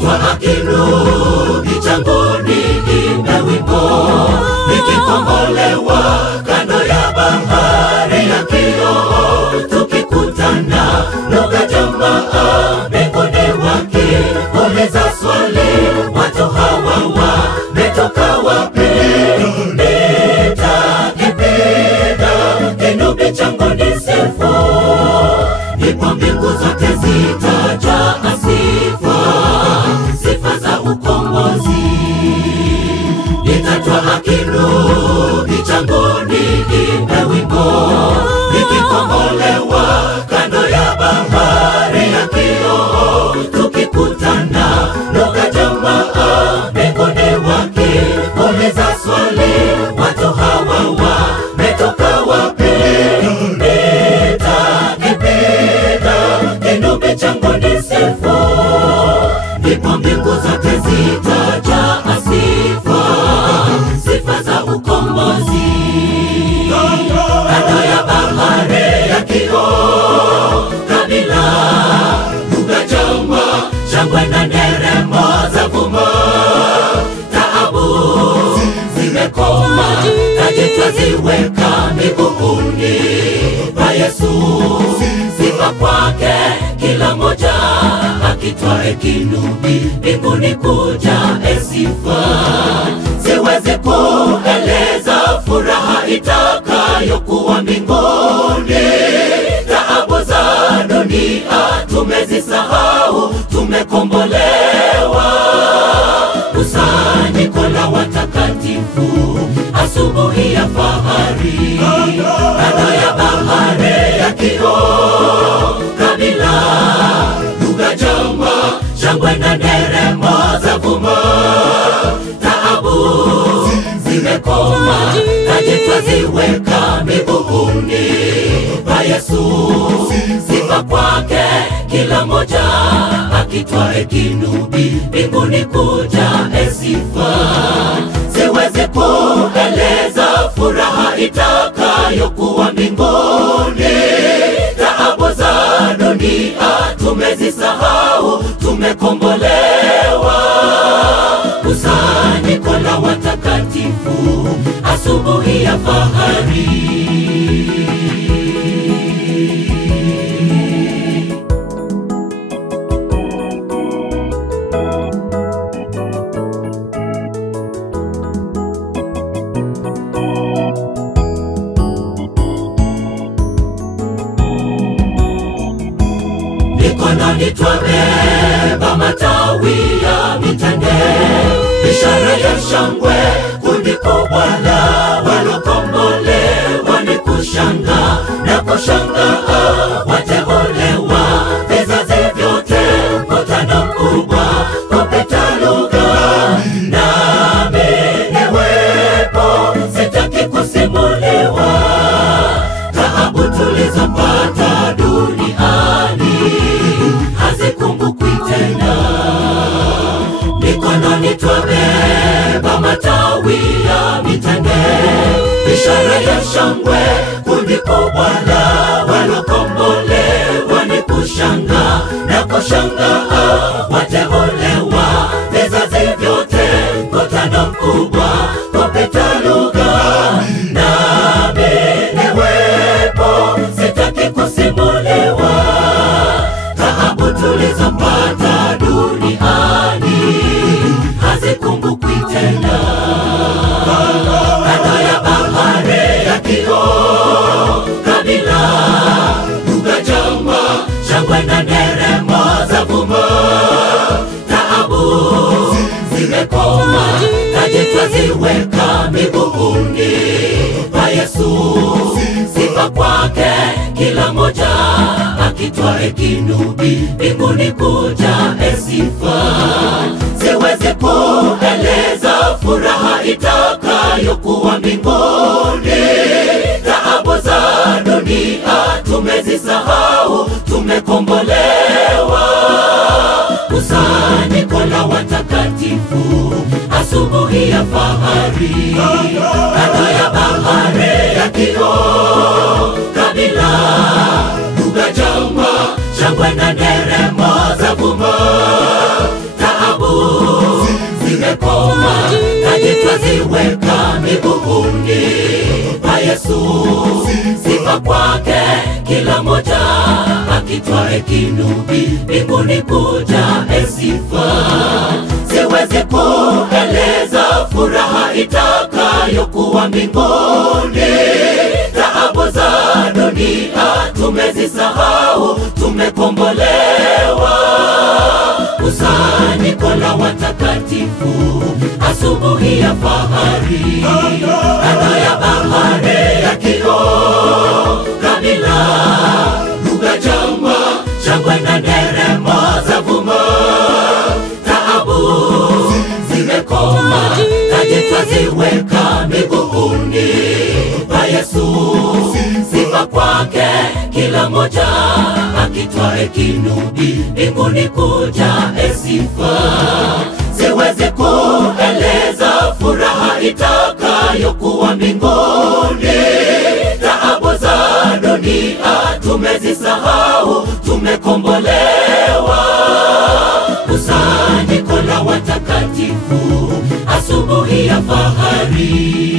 Nitatwa akirudi changoni, imbe wimbo nikikombolewa kando ya bahari ya kioo. Tukikutana lugha jamaa mbinguni wakiuliza swali, watu hawa wametoka wapi? Nitakipiga kinubi changu nisifu, ndipo mbingu zote zitajaa sifa, sifa za ukombozi. Nitatwa akirudi changoni, imbe wimbo nikikombolewa kando ya bahari ya kioo. Tukikutana lugha jamaa mbinguni wakiuliza swali, watu hawa wametoka wapi? Nitakipiga kinubi changu nisifu, ndipo mbingu zote zitajaa sifa, sifa za ukombozi. Kando ya bahari ya kioo, kabila, lugha, jamaa, shangwe na nderemo zavuma. Taabu zimekoma, taji twaziweka miguuni pa Yesu. Sifa kwake kila moja akitwae kinubi mbinguni kuja sifa. Siwezi kueleza furaha itakayokuwa mbinguni. Taabu za dunia tumezisahau, tumekombolewa. Kusanyiko la watakatifu, asubuhi ya fahari. Kando ya bahari ya kioo, kabila, lugha, jamaa, shangwe na nderemo zavuma. Taabu zimekoma, taji twaziweka miguuni pa Yesu. Sifa kwake kila moja akitwae kinubi mbinguni kuja sifa. Siwezi kueleza furaha itakayokuwa mbinguni. Taabu za dunia tumezisahau, tumekombolewa. Kusanyiko la watakatifu, asubuhi ya fahari. Mikononi twabeba matawi ya mitende, ishara ya shangwe, kundi kubwa la walokombolewa. Ni kushanga na kushangaa, wateolewa vizazi vyote, mkutano mkubwa kupita lugha. Nami niwepo, sitaki kusimuliwa taabu tulizopata duniani, hazikumbukwi tena. Mikononi twabeba matawi ya mitende, ishara ya shangwe, kundi kubwa la walokombolewa. Ni kushanga na kushangaa, wateolewa vizazi vyote, mkutano mkubwa kupita lugha. Nami niwepo, sitaki kusimuliwa taabu tulizopata duniani, hazikumbukwi tena. Kando ya bahari ya kioo, kabila, lugha, jamaa, shangwe na nderemo zavuma. Taabu zimekoma, taji twaziweka miguuni pa Yesu. Sifa kwake kila moja akitwae kinubi mbinguni kuja sifa. Siwezi kueleza furaha itakayokuwa mbinguni. Taabu za dunia tumezisahau, tumekombolewa. Kusanyiko la watakatifu, asubuhi ya fahari. Kando ya bahari ya kioo, kabila, lugha, jamaa, shangwe na nderemo zavuma. Taabu zimekoma, taji twaziweka miguuni pa Yesu. Sifa kwake kila moja akitwae kinubi, mbinguni kuja sifa. Siwezi kueleza furaha itakayokuwa mbinguni. Taabu za dunia tumezisahau, tumekombolewa. Kusanyiko la watakatifu, asubuhi ya fahari, kando ya bahari ya kioo. Kabila, lugha, jama, shangwe na nderemo zavuma. Taabu zimekoma, taji twaziweka miguuni pa Yesu. Sifa kwake kila moja akitwae kinubi, mbinguni kuja sifa. Siwezi kueleza furaha itakayokuwa mbinguni. Taabu za dunia tumezisahau, tumekombolewa. Kusanyiko la watakatifu, asubuhi ya fahari.